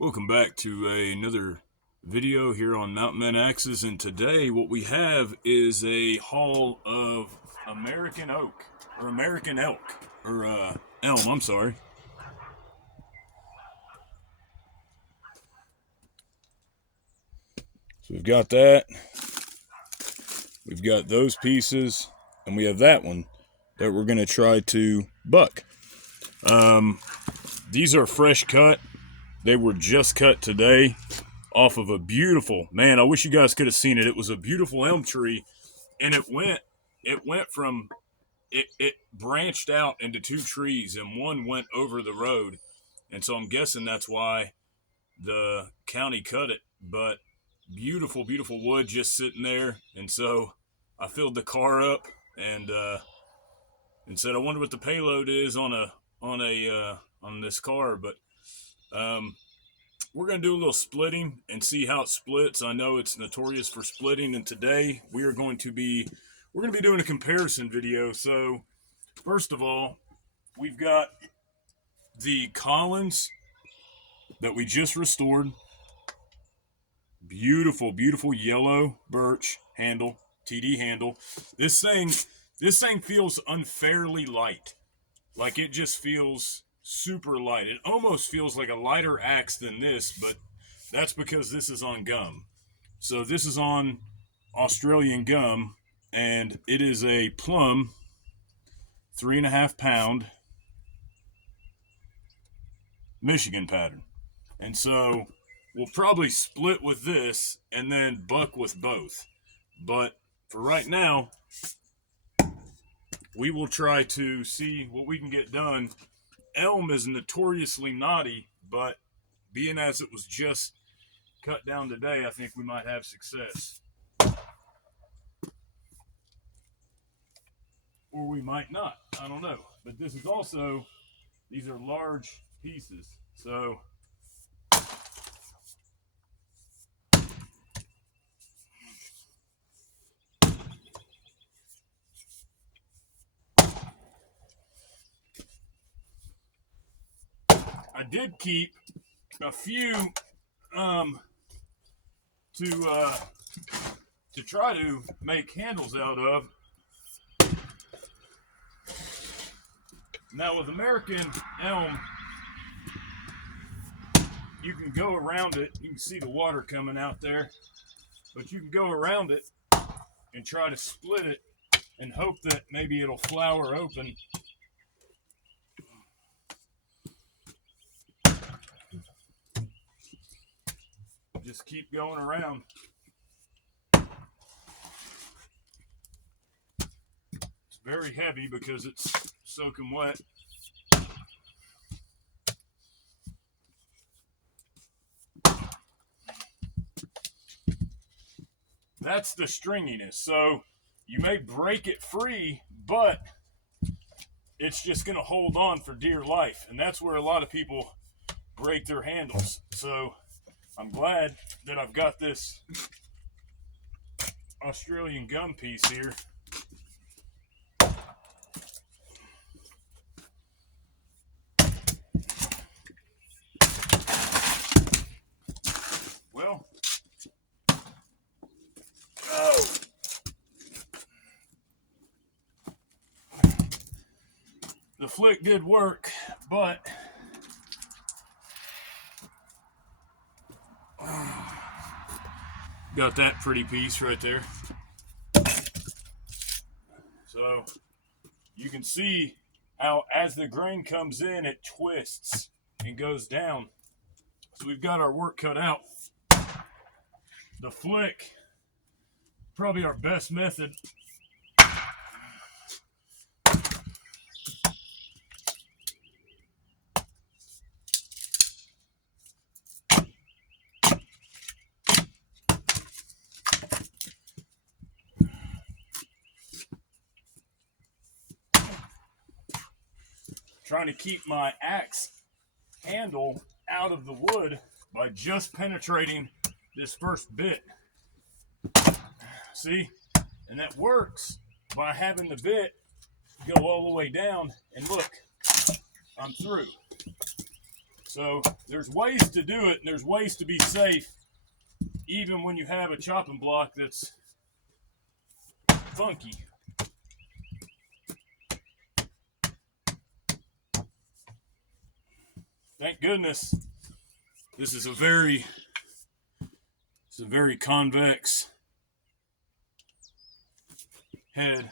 Welcome back to another video here on Mountain Men Axes, and today what we have is a haul of American oak, or American elk, or elm, I'm sorry. So we've got that, we've got those pieces, and we have that one that we're going to try to buck. These are fresh cut. They were just cut today off of a beautiful, man, I wish you guys could have seen it. It was a beautiful elm tree, and it branched out into two trees, and one went over the road. And so I'm guessing that's why the county cut it. But beautiful, beautiful wood just sitting there. And so I filled the car up and said, I wonder what the payload is on this car. But we're going to do a little splitting and see how it splits. I know it's notorious for splitting, and today we're going to be doing a comparison video. So first of all, we've got the Collins that we just restored. Beautiful, beautiful yellow birch handle, TD handle. This thing feels unfairly light. Like, it just feels super light. It almost feels like a lighter axe than this, but that's because this is on gum. So this is on Australian gum, and it is a Plumb 3.5 pound Michigan pattern. And so we'll probably split with this and then buck with both. But for right now, we will try to see what we can get done. Elm is notoriously knotty, but being as it was just cut down today, I think we might have success. Or we might not. I don't know. But this is also, these are large pieces. So I did keep a few to try to make handles out of. Now with American elm, you can go around it. You can see the water coming out there, but you can go around it and try to split it and hope that maybe it'll flower open. Just keep going around. It's very heavy because it's soaking wet. That's the stringiness. So you may break it free, but it's just going to hold on for dear life. And that's where a lot of people break their handles. So I'm glad that I've got this Australian gum piece here. Well, the flick did work, but got that pretty piece right there. So you can see how as the grain comes in, it twists and goes down. So we've got our work cut out. The flick, probably our best method. Trying to keep my axe handle out of the wood by just penetrating this first bit. See? And that works by having the bit go all the way down, and look, I'm through. So there's ways to do it, and there's ways to be safe, even when you have a chopping block that's funky. Thank goodness this is a very convex head.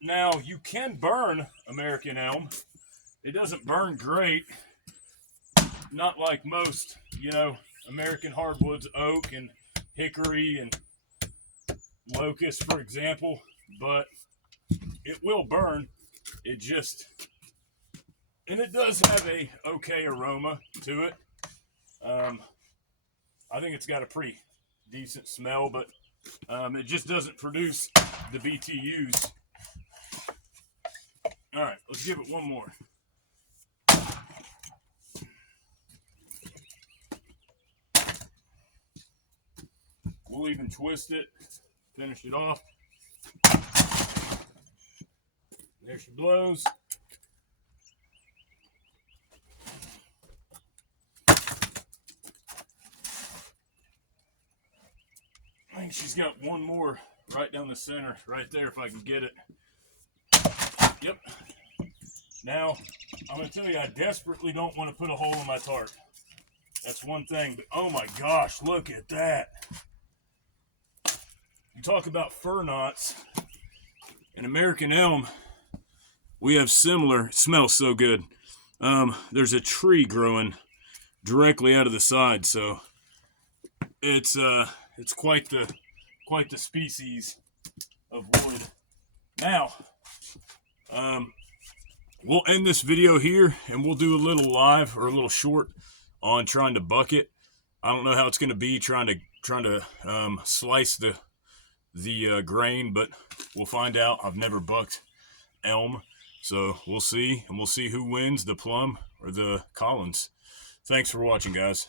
Now, you can burn American elm. It doesn't burn great. Not like most, American hardwoods, oak and hickory and locust, for example. But it will burn. It does have a okay aroma to it. I think it's got a pretty decent smell, but it just doesn't produce the BTUs. All right, let's give it one more. We'll even twist it, finish it off. There she blows. I think she's got one more right down the center, right there, if I can get it. Yep. Now, I'm going to tell you, I desperately don't want to put a hole in my tarp. That's one thing, but oh my gosh, look at that. You talk about fir knots. In American elm, we have similar, it smells so good. There's a tree growing directly out of the side, so it's quite the species of wood. Now, we'll end this video here, and we'll do a little live or a little short on trying to buck it. I don't know how it's going to be trying to slice the grain, but we'll find out. I've never bucked elm, so we'll see, and we'll see who wins, the Plumb or the Collins. Thanks for watching, guys.